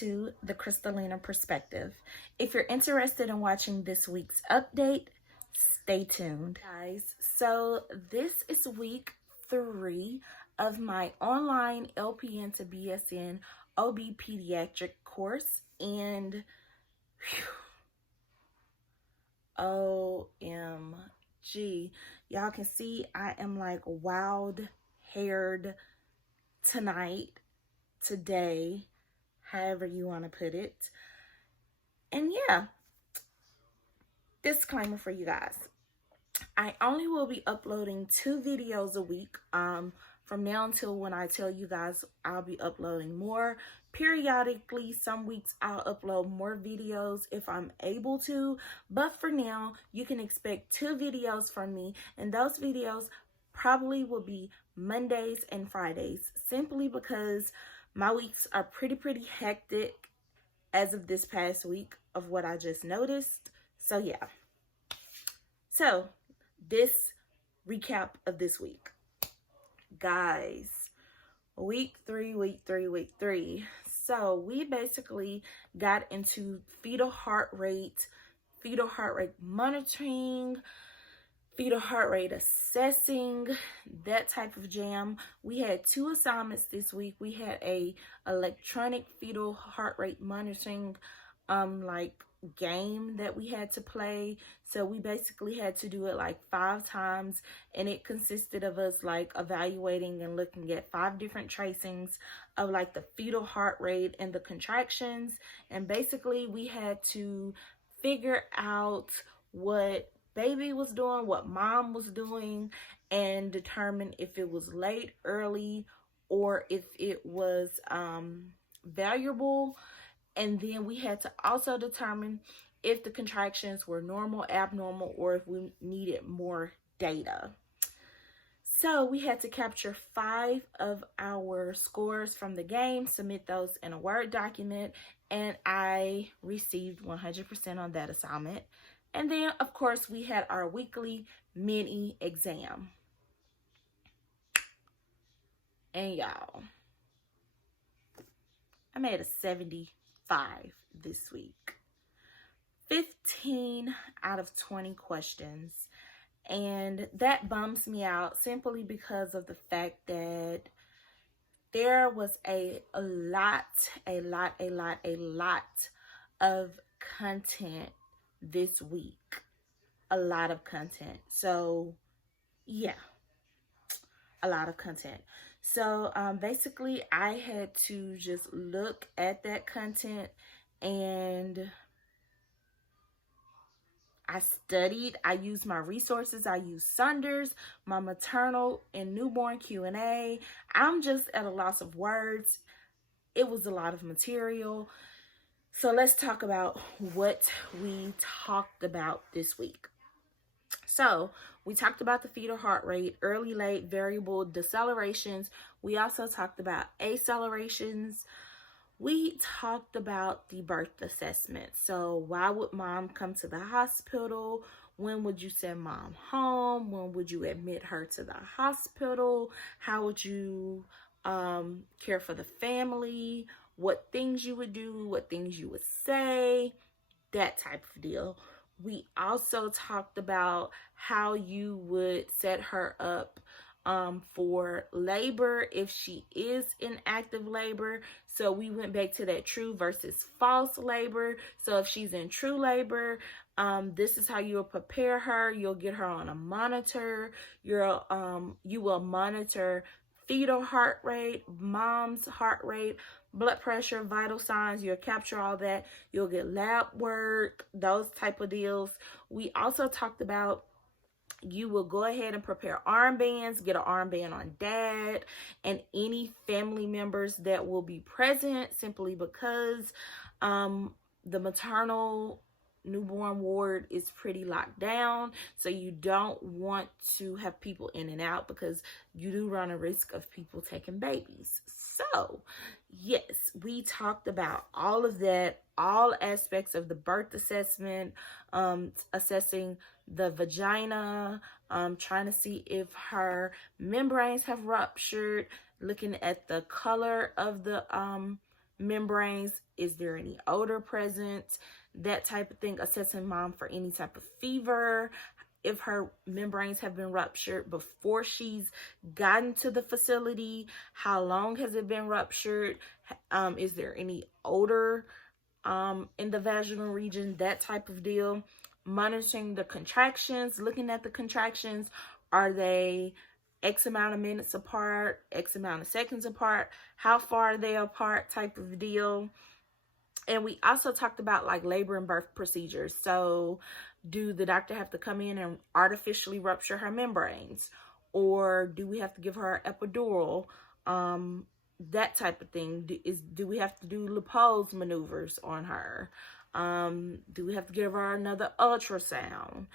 to the Crystalina Perspective. If you're interested in watching this week's update, stay tuned. Guys, so this is week 3 of my online LPN to BSN OB pediatric course, and OMG, y'all can see I am like wild haired today, however you want to put it. And yeah, disclaimer for you guys, I only will be uploading 2 videos a week from now until when I tell you guys I'll be uploading more. Periodically, some weeks I'll upload more videos if I'm able to, but for now you can expect 2 videos from me, and those videos probably will be Mondays and Fridays, simply because my weeks are pretty hectic as of this past week of what I just noticed. So yeah, so this recap of this week, guys. Week 3. So we basically got into fetal heart rate monitoring, fetal heart rate assessing, that type of jam. We had 2 assignments this week. We had a electronic fetal heart rate monitoring like game that we had to play. So we basically had to do it like 5 times, and it consisted of us like evaluating and looking at 5 different tracings of like the fetal heart rate and the contractions, and basically we had to figure out what baby was doing, what mom was doing, and determine if it was late, early, or if it was variable. And then we had to also determine if the contractions were normal, abnormal, or if we needed more data. So we had to capture 5 of our scores from the game, submit those in a Word document, and I received 100% on that assignment. And then, of course, we had our weekly mini exam. And y'all, I made a 75 this week. 15 out of 20 questions. And that bums me out simply because of the fact that there was a lot of content this week. A lot of content. So yeah, a lot of content. So basically I had to just look at that content, and I studied. I used my resources. I used Saunders, my Maternal and Newborn QA. I'm just at a loss of words. It was a lot of material. So let's talk about what we talked about this week. So we talked about the fetal heart rate, early, late, variable, decelerations. We also talked about accelerations. We talked about the birth assessment. So why would mom come to the hospital? When would you send mom home? When would you admit her to the hospital? How would you care for the family? What things you would do, what things you would say, that type of deal. We also talked about how you would set her up for labor if she is in active labor. So we went back to that true versus false labor. So if she's in true labor, this is how you'll prepare her. You'll get her on a monitor. You will monitor fetal heart rate, mom's heart rate, blood pressure, vital signs. You'll capture all that. You'll get lab work, those type of deals. We also talked about you will go ahead and prepare armbands, get an armband on dad and any family members that will be present, simply because the maternal newborn ward is pretty locked down, so you don't want to have people in and out because you do run a risk of people taking babies. So yes, we talked about all of that, all aspects of the birth assessment, assessing the vagina, trying to see if her membranes have ruptured, looking at the color of the membranes. Is there any odor present? That type of thing. Assessing mom for any type of fever. If her membranes have been ruptured before she's gotten to the facility, how long has it been ruptured? Is there any odor in the vaginal region? That type of deal. Monitoring the contractions, looking at the contractions. Are they X amount of minutes apart, X amount of seconds apart? How far are they apart? Type of deal. And we also talked about like labor and birth procedures. So do the doctor have to come in and artificially rupture her membranes? Or do we have to give her an epidural? That type of thing. Do we have to do Lepo's maneuvers on her? Do we have to give her another ultrasound?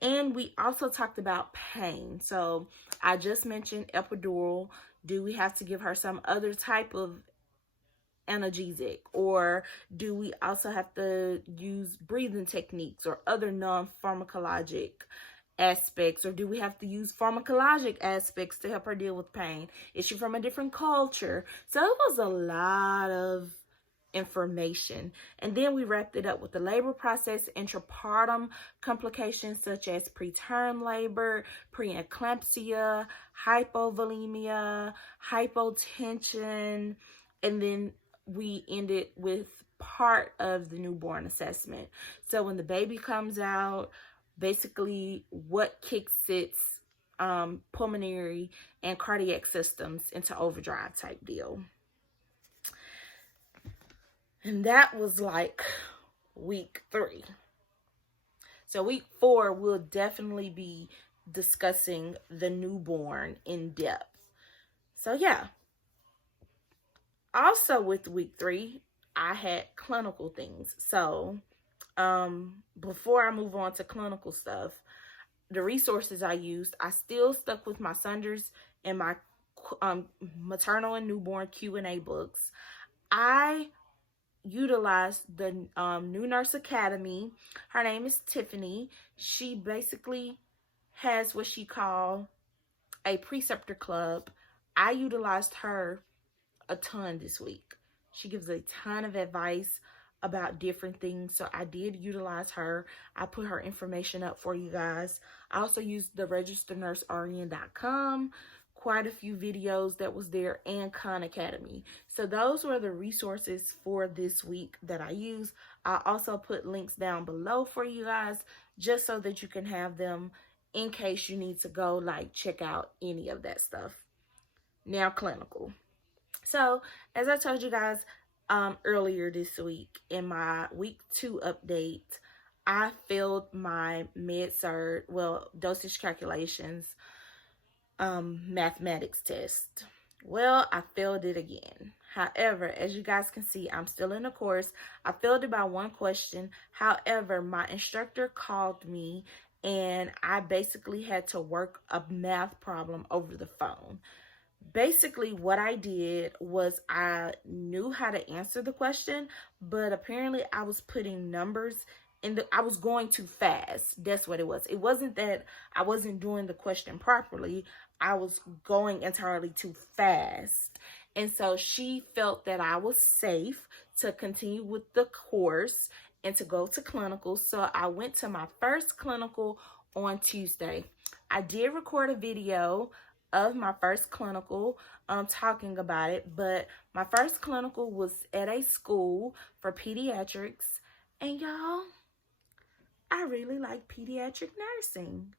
And we also talked about pain. So I just mentioned epidural. Do we have to give her some other type of analgesic? Or do we also have to use breathing techniques or other non-pharmacologic aspects? Or do we have to use pharmacologic aspects to help her deal with pain? Is she from a different culture? So it was a lot of information. And then we wrapped it up with the labor process, intrapartum complications such as preterm labor, preeclampsia, hypovolemia, hypotension, and then we ended with part of the newborn assessment. So when the baby comes out, basically what kicks its pulmonary and cardiac systems into overdrive type deal. And that was like week 3. So week 4, we'll definitely be discussing the newborn in depth. So yeah. Also with week 3, I had clinical things. So before I move on to clinical stuff, the resources I used, I still stuck with my Saunders and my Maternal and Newborn QA books. I utilized the New Nurse Academy. Her name is Tiffany. She basically has what she call a preceptor club. I utilized her a ton this week. She gives a ton of advice about different things, so I did utilize her. I put her information up for you guys. I also used the registerednursern.com, quite a few videos that was there, and Khan Academy. So those were the resources for this week that I used. I also put links down below for you guys just so that you can have them in case you need to go like check out any of that stuff. Now clinical. So as I told you guys earlier this week in my week 2 update, I failed my med-surg, dosage calculations mathematics test. Well, I failed it again. However, as you guys can see, I'm still in the course. I failed it by 1 question. However, my instructor called me and I basically had to work a math problem over the phone. Basically, what I did was I knew how to answer the question, but apparently I was putting numbers in I was going too fast. That's what it was. It wasn't that I wasn't doing the question properly. I was going entirely too fast. And so she felt that I was safe to continue with the course and to go to clinical. So I went to my first clinical on Tuesday. I did record a video of my first clinical talking about it, but my first clinical was at a school for pediatrics, and y'all, I really like pediatric nursing.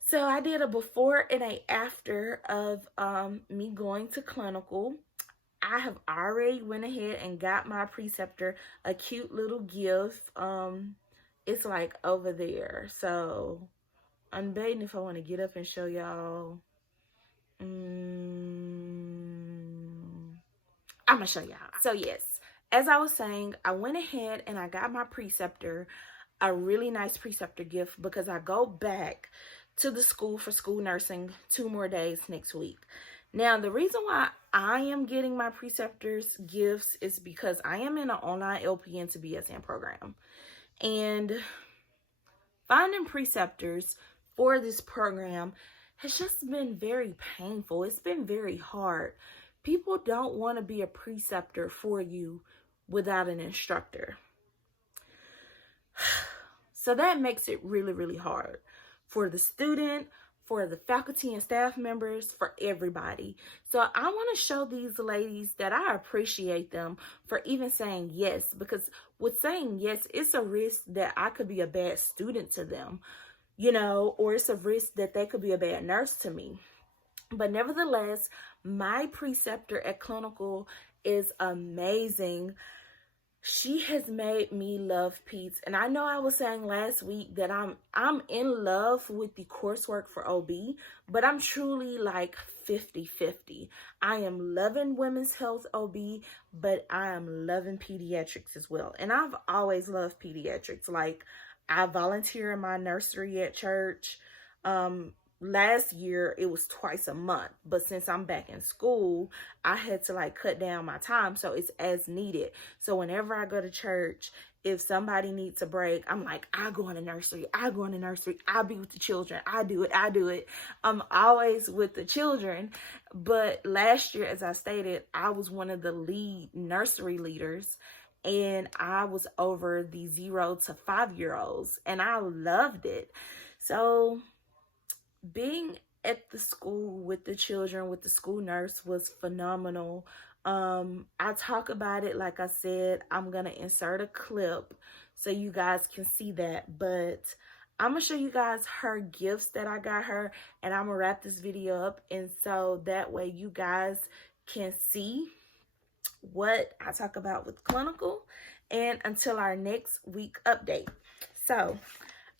So I did a before and a after of me going to clinical. I have already went ahead and got my preceptor a cute little gift. It's like over there, so I'm debating if I want to get up and show y'all. I'm gonna show y'all. So yes, as I was saying, I went ahead and I got my preceptor a really nice preceptor gift because I go back to the school for school nursing 2 more days next week. Now, the reason why I am getting my preceptor's gifts is because I am in an online LPN to BSN program. And finding preceptors for this program has just been very painful. It's been very hard People don't want to be a preceptor for you without an instructor. So that makes it really, really hard for the student, for the faculty and staff members, for everybody. So I want to show these ladies that I appreciate them for even saying yes, because with saying yes, it's a risk that I could be a bad student to them, you know, or it's a risk that they could be a bad nurse to me. But nevertheless, my preceptor at Clinical is amazing. She has made me love Peds. And I know I was saying last week that I'm in love with the coursework for OB, but I'm truly like 50-50. I am loving women's health OB, but I am loving pediatrics as well. And I've always loved pediatrics. Like, I volunteer in my nursery at church. Last year it was twice a month, but since I'm back in school, I had to like cut down my time, so it's as needed. So whenever I go to church, if somebody needs a break, I'm like, I go in the nursery, I'll be with the children, I do it. I'm always with the children. But last year, as I stated, I was one of the lead nursery leaders, and I was over the 0 to 5-year-olds, and I loved it. So being at the school with the children, with the school nurse, was phenomenal. I talk about it, like I said. I'm going to insert a clip so you guys can see that. But I'm going to show you guys her gifts that I got her, and I'm going to wrap this video up. And so that way you guys can see what I talk about with Clinical, and until our next week update. So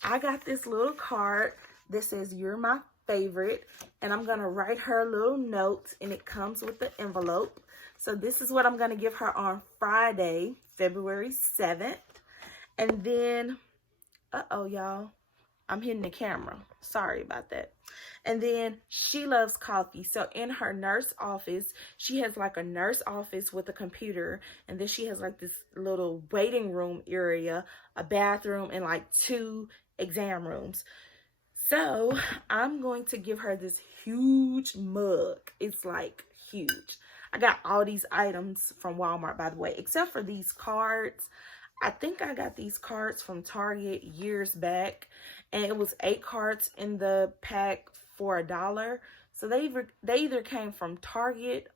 I got this little card that says, "You're my favorite," and I'm gonna write her a little note, and it comes with the envelope. So this is what I'm gonna give her on Friday, February 7th. And then, y'all, I'm hitting the camera, sorry about that. And then she loves coffee, so in her nurse office, she has like a nurse office with a computer, and then she has like this little waiting room area, a bathroom, and like 2 exam rooms. So I'm going to give her this huge mug. It's like huge. I got all these items from Walmart, by the way, except for these cards. I think I got these cards from Target years back, and it was 8 cards in the pack for $1. So they either came from Target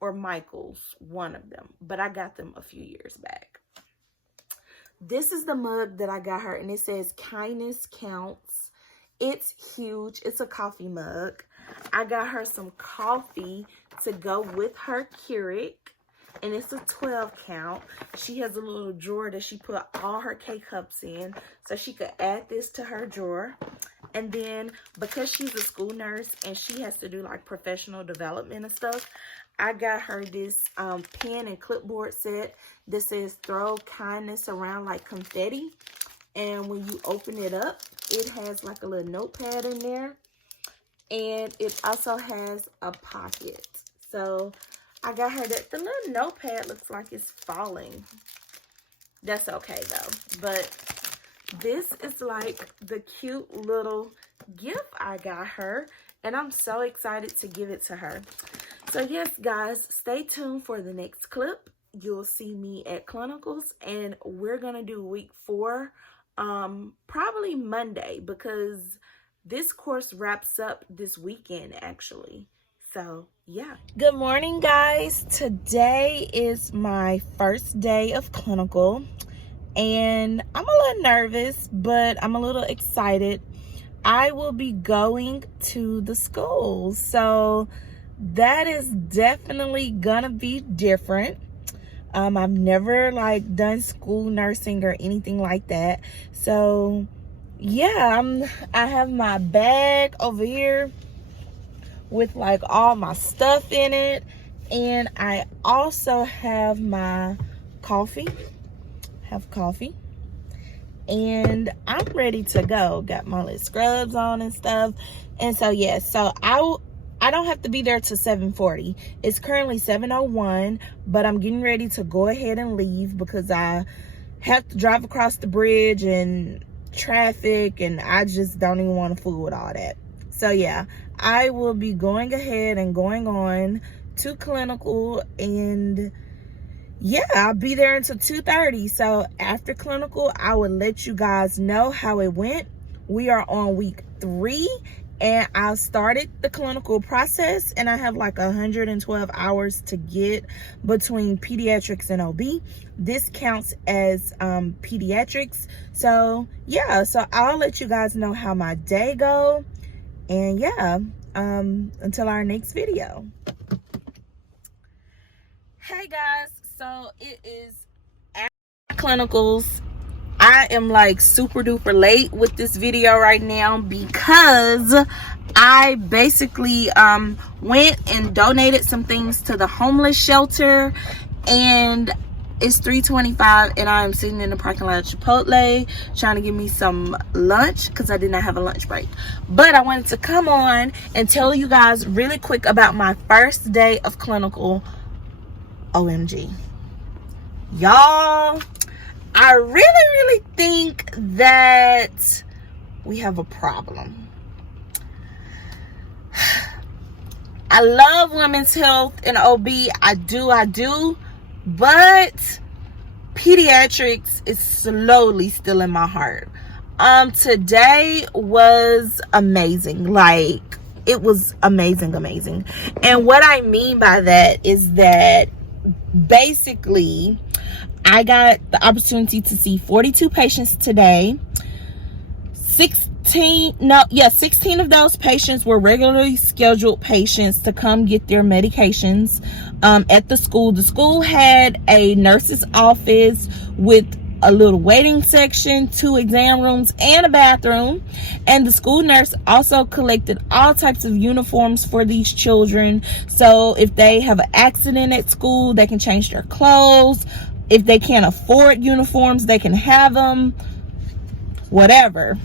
or Michael's, one of them, but I got them a few years back. This is the mug that I got her, and it says "Kindness Counts." It's huge. It's a coffee mug. I got her some coffee to go with her Keurig, and it's a 12 count. She has a little drawer that she put all her K-cups in, so she could add this to her drawer. And then, because she's a school nurse and she has to do like professional development and stuff, I got her this pen and clipboard set that says "Throw kindness around like confetti." And when you open it up, it has like a little notepad in there, and it also has a pocket. So I got her that. The little notepad looks like it's falling. That's okay though. But this is like the cute little gift I got her, and I'm so excited to give it to her. So yes, guys, stay tuned for the next clip. You'll see me at Clinicals, and we're gonna do week 4 probably Monday, because this course wraps up this weekend actually. So yeah. Good morning, guys. Today is my first day of Clinical, and I'm a little nervous, but I'm a little excited. I will be going to the school, so that is definitely gonna be different. I've never like done school nursing or anything like that. So yeah, I have my bag over here with like all my stuff in it, and I also have my coffee. And I'm ready to go. Got my little scrubs on and stuff. And so yeah, so I don't have to be there till 7:40. It's currently 7:01, but I'm getting ready to go ahead and leave because I have to drive across the bridge and traffic, and I just don't even want to fool with all that. So yeah, I will be going ahead and going on to clinical, and yeah, I'll be there until 2:30. So after clinical, I will let you guys know how it went. We are on week 3, and I started the clinical process, and I have like 112 hours to get between pediatrics and OB. This counts as pediatrics. So yeah, so I'll let you guys know how my day go. And yeah, until our next video. Hey guys, so it is after clinicals. I am like super duper late with this video right now because I basically went and donated some things to the homeless shelter, and it's 3:25 and I'm sitting in the parking lot of Chipotle trying to get me some lunch because I did not have a lunch break. But I wanted to come on and tell you guys really quick about my first day of clinical. OMG, y'all, I really think that we have a problem. I love women's health and OB, I do, but pediatrics is slowly still in my heart. Today was amazing. Like, it was amazing. And what I mean by that is that basically I got the opportunity to see 42 patients today. 16 of those patients were regularly scheduled patients to come get their medications at the school. The school had a nurse's office with a little waiting section, 2 exam rooms, and a bathroom. And the school nurse also collected all types of uniforms for these children. So if they have an accident at school, they can change their clothes. If they can't afford uniforms, they can have them, whatever.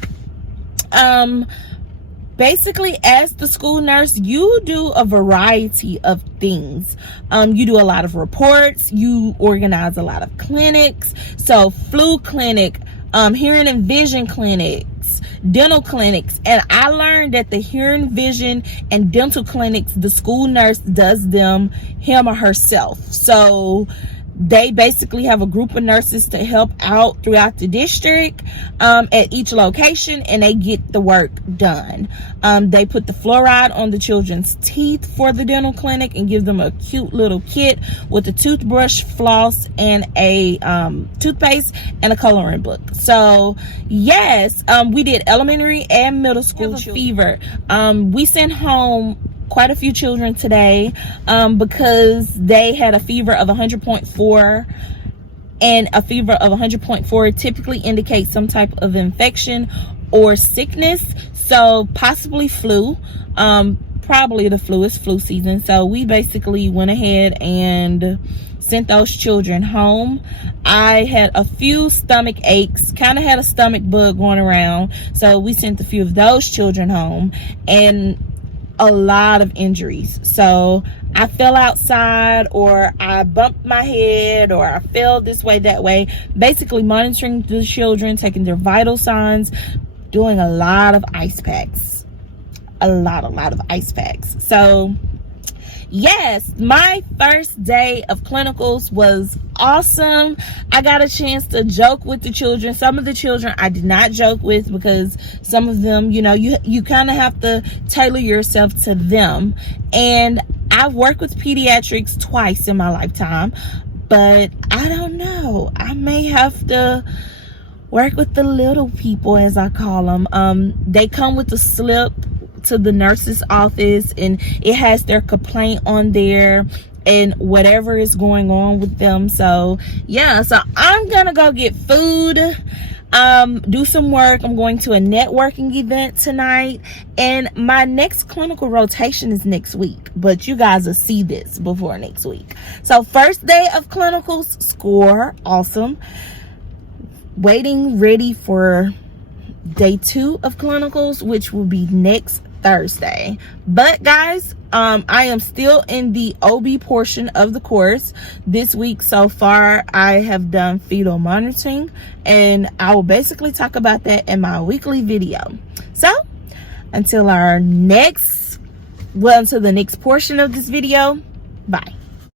Basically, as the school nurse, you do a variety of things. You do a lot of reports, you organize a lot of clinics. So flu clinic, hearing and vision clinics, dental clinics. And I learned that the hearing, vision, and dental clinics, the school nurse does them him or herself. So they basically have a group of nurses to help out throughout the district at each location, and they get the work done. They put the fluoride on the children's teeth for the dental clinic and give them a cute little kit with a toothbrush, floss, and a toothpaste and a coloring book. So yes, we did elementary and middle school fever. We sent home quite a few children today because they had a fever of 100.4, and a fever of 100.4 typically indicates some type of infection or sickness, so possibly flu. Probably the flu, is flu season. So we basically went ahead and sent those children home. I had a few stomach aches, kind of had a stomach bug going around, so we sent a few of those children home, and a lot of injuries. So I fell outside, or I bumped my head, or I fell this way, that way. Basically monitoring the children, taking their vital signs, doing a lot of ice packs. A lot of ice packs. So yes, my first day of clinicals was awesome. I got a chance to joke with the children. Some of the children I did not joke with because some of them, you know, you kind of have to tailor yourself to them. And I've worked with pediatrics twice in my lifetime, but I don't know, I may have to work with the little people, as I call them. They come with a slip to the nurse's office, and it has their complaint on there and whatever is going on with them. So yeah, so I'm gonna go get food, do some work. I'm going to a networking event tonight, and my next clinical rotation is next week, but you guys will see this before next week. So first day of clinicals, score awesome. Waiting ready for day 2 of clinicals, which will be next Thursday. But guys, I am still in the OB portion of the course this week. So far I have done fetal monitoring, and I will basically talk about that in my weekly video. So until the next portion of this video, Bye.